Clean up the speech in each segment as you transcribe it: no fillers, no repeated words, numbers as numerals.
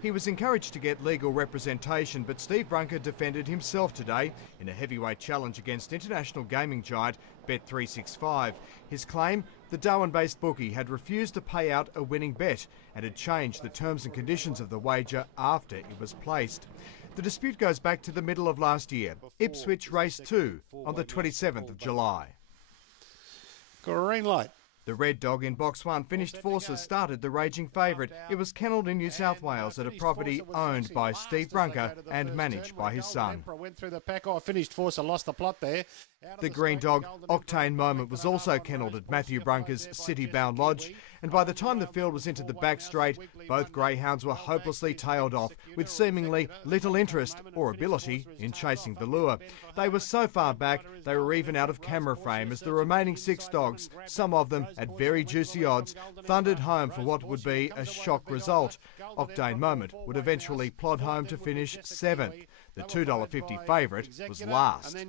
He was encouraged to get legal representation, but Steve Brunker defended himself today in a heavyweight challenge against international gaming giant Bet365. His claim, the Darwin-based bookie had refused to pay out a winning bet and had changed the terms and conditions of the wager after it was placed. The dispute goes back to the middle of last year, Ipswich Race 2 on the 27th of July. Green light. The red dog in box 1, Finished Forces, started the raging favourite. It was kennelled in New South Wales at a property owned by Steve Brunker and managed by his son. Went through the pack. Finished Force lost the plot there. The green dog, Octane Moment, was also kennelled at Matthew Brunker's City-bound lodge, and by the time the field was into the back straight, both greyhounds were hopelessly tailed off, with seemingly little interest or ability in chasing the lure. They were so far back, they were even out of camera frame as the remaining 6 dogs, some of them at very juicy odds, thundered home for what would be a shock result. Octane Moment would eventually plod home to finish 7th. The $2.50 favourite was last.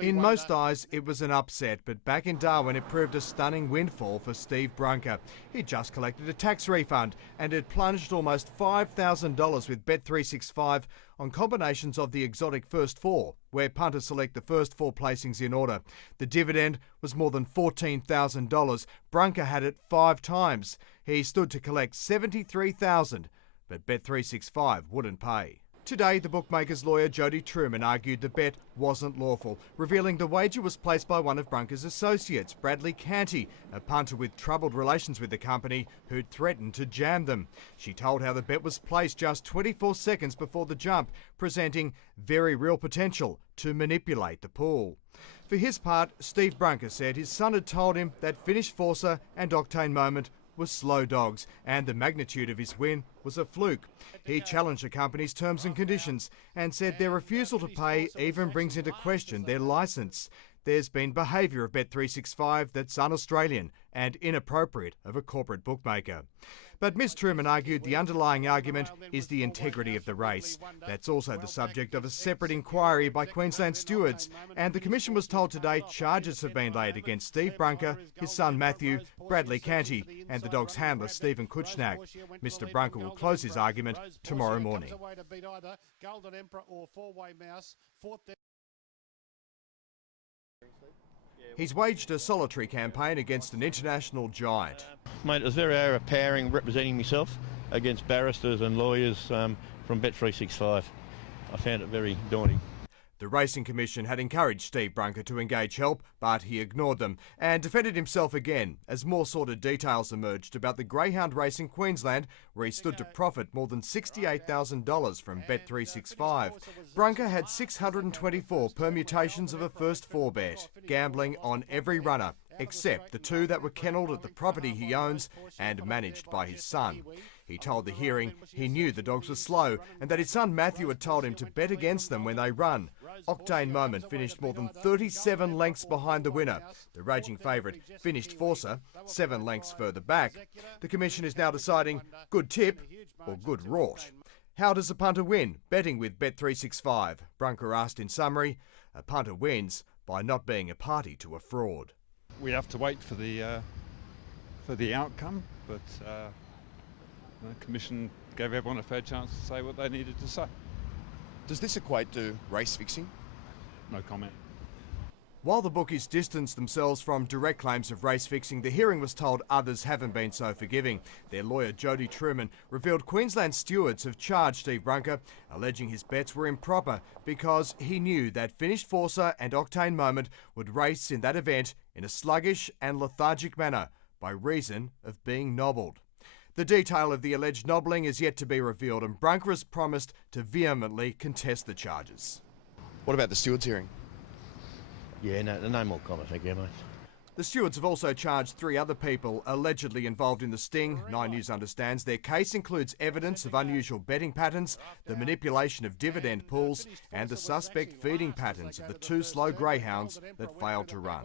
In most eyes, it was an upset, but back in Darwin, it proved a stunning windfall for Steve Brunker. He'd just collected a tax refund and had plunged almost $5,000 with Bet365 on combinations of the exotic first 4, where punters select the first 4 placings in order. The dividend was more than $14,000. Brunker had it 5 times. He stood to collect $73,000, but Bet365 wouldn't pay. Today, the bookmaker's lawyer Jody Truman argued the bet wasn't lawful, revealing the wager was placed by one of Brunker's associates, Bradley Canty, a punter with troubled relations with the company who'd threatened to jam them. She told how the bet was placed just 24 seconds before the jump, presenting very real potential to manipulate the pool. For his part, Steve Brunker said his son had told him that Finished Forcer and Octane Moment were slow dogs, and the magnitude of his win was a fluke. He challenged the company's terms and conditions and said their refusal to pay even brings into question their licence. There's been behaviour of Bet365 that's un-Australian and inappropriate of a corporate bookmaker. But Ms Truman argued the underlying argument is the integrity of the race. That's also the subject of a separate inquiry by Queensland stewards, and the Commission was told today charges have been laid against Steve Brunker, his son Matthew, Bradley Canty and the dog's handler Stephen Kuchnak. Mr Brunker will close his argument tomorrow morning. He's waged a solitary campaign against an international giant. Mate, it was very overpowering representing myself against barristers and lawyers from Bet365. I found it very daunting. The Racing Commission had encouraged Steve Brunker to engage help, but he ignored them and defended himself again as more sordid details emerged about the greyhound race in Queensland, where he stood to profit more than $68,000 from Bet365. Brunker had 624 permutations of a first 4 bet, gambling on every runner, except the 2 that were kennelled at the property he owns and managed by his son. He told the hearing he knew the dogs were slow and that his son Matthew had told him to bet against them when they run. Octane Moment finished more than 37 lengths behind the winner. The raging favourite, Finished Forcer, 7 lengths further back. The Commission is now deciding good tip or good rort. How does a punter win betting with Bet365? Brunker asked in summary, a punter wins by not being a party to a fraud. We have to wait for the outcome, but the Commission gave everyone a fair chance to say what they needed to say. Does this equate to race fixing? No comment. While the bookies distanced themselves from direct claims of race fixing, the hearing was told others haven't been so forgiving. Their lawyer Jody Truman revealed Queensland stewards have charged Steve Brunker, alleging his bets were improper because he knew that Finished Forcer and Octane Moment would race in that event in a sluggish and lethargic manner by reason of being nobbled. The detail of the alleged nobbling is yet to be revealed, and Brunker has promised to vehemently contest the charges. What about the stewards hearing? Yeah, no more comment, thank you, mate. The stewards have also charged 3 other people allegedly involved in the sting. 9 News understands their case includes evidence of unusual betting patterns, the manipulation of dividend pools, and the suspect feeding patterns of the 2 slow greyhounds that failed to run.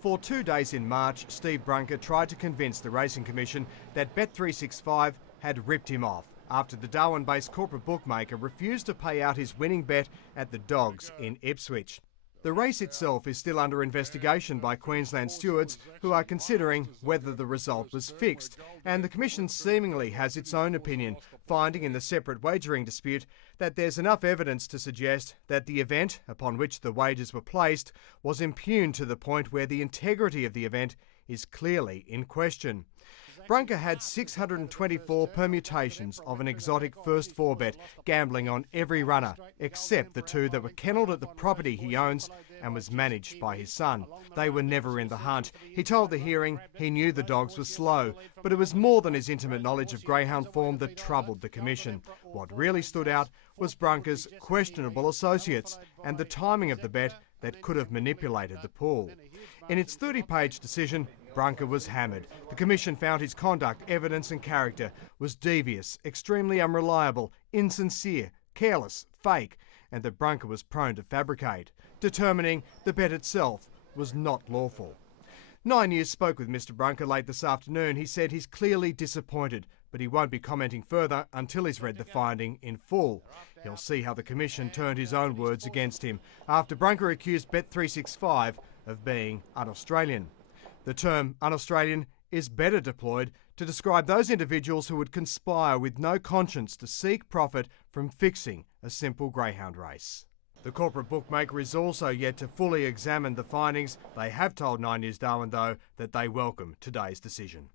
For 2 days in March, Steve Brunker tried to convince the Racing Commission that Bet365 had ripped him off after the Darwin-based corporate bookmaker refused to pay out his winning bet at the Dogs in Ipswich. The The race itself is still under investigation by Queensland stewards who are considering whether the result was fixed, and the Commission seemingly has its own opinion, finding in the separate wagering dispute that there's enough evidence to suggest that the event upon which the wagers were placed was impugned to the point where the integrity of the event is clearly in question. Brunker had 624 permutations of an exotic first four bet, gambling on every runner, except the two that were kennelled at the property he owns and was managed by his son. They were never in the hunt. He told the hearing he knew the dogs were slow, but it was more than his intimate knowledge of greyhound form that troubled the Commission. What really stood out was Brunker's questionable associates and the timing of the bet that could have manipulated the pool. In its 30-page decision, Brunker was hammered. The Commission found his conduct, evidence and character was devious, extremely unreliable, insincere, careless, fake, and that Brunker was prone to fabricate, determining the bet itself was not lawful. 9 News spoke with Mr Brunker late this afternoon. He said he's clearly disappointed, but he won't be commenting further until he's read the finding in full. He'll see how the Commission turned his own words against him after Brunker accused Bet365 of being un-Australian. The term un-Australian is better deployed to describe those individuals who would conspire with no conscience to seek profit from fixing a simple greyhound race. The corporate bookmaker is also yet to fully examine the findings. They have told 9 News Darwin, though, that they welcome today's decision.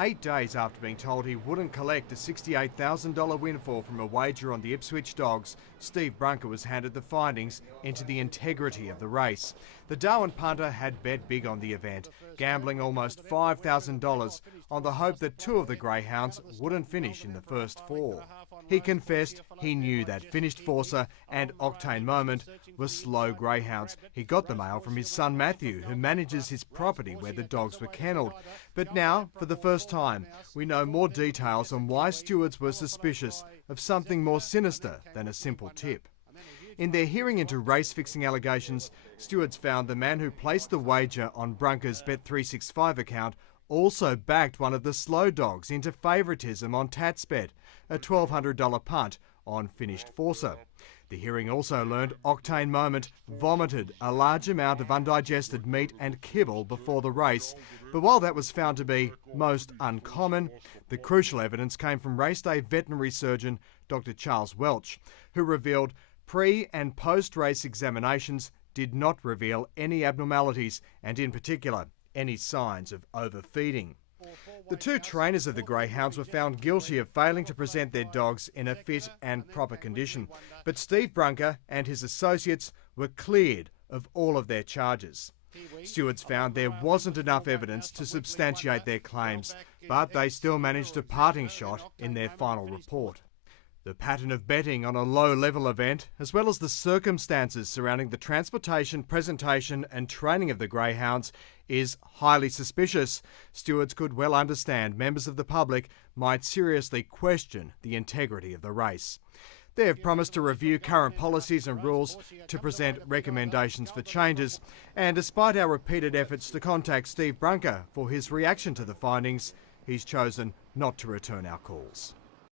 8 days after being told he wouldn't collect a $68,000 windfall from a wager on the Ipswich Dogs, Steve Brunker was handed the findings into the integrity of the race. The Darwin punter had bet big on the event, gambling almost $5,000 on the hope that two of the greyhounds wouldn't finish in the first four. He confessed he knew that Finished Forcer and Octane Moment were slow greyhounds. He got the mail from his son Matthew, who manages his property where the dogs were kennelled. But now, for the first time, we know more details on why stewards were suspicious of something more sinister than a simple tip. In their hearing into race-fixing allegations, stewards found the man who placed the wager on Brunker's Bet365 account also backed one of the slow dogs into favouritism on Tatsbet, a $1,200 punt on Finished Forcer. The hearing also learned Octane Moment vomited a large amount of undigested meat and kibble before the race. But while that was found to be most uncommon, the crucial evidence came from race day veterinary surgeon Dr. Charles Welch, who revealed pre- and post-race examinations did not reveal any abnormalities, and in particular, any signs of overfeeding. The two trainers of the greyhounds were found guilty of failing to present their dogs in a fit and proper condition, but Steve Brunker and his associates were cleared of all of their charges. Stewards found there wasn't enough evidence to substantiate their claims, but they still managed a parting shot in their final report. The pattern of betting on a low-level event, as well as the circumstances surrounding the transportation, presentation and training of the greyhounds, is highly suspicious. Stewards could well understand members of the public might seriously question the integrity of the race. They have promised to review current policies and rules to present recommendations for changes, and despite our repeated efforts to contact Steve Brunker for his reaction to the findings, he's chosen not to return our calls.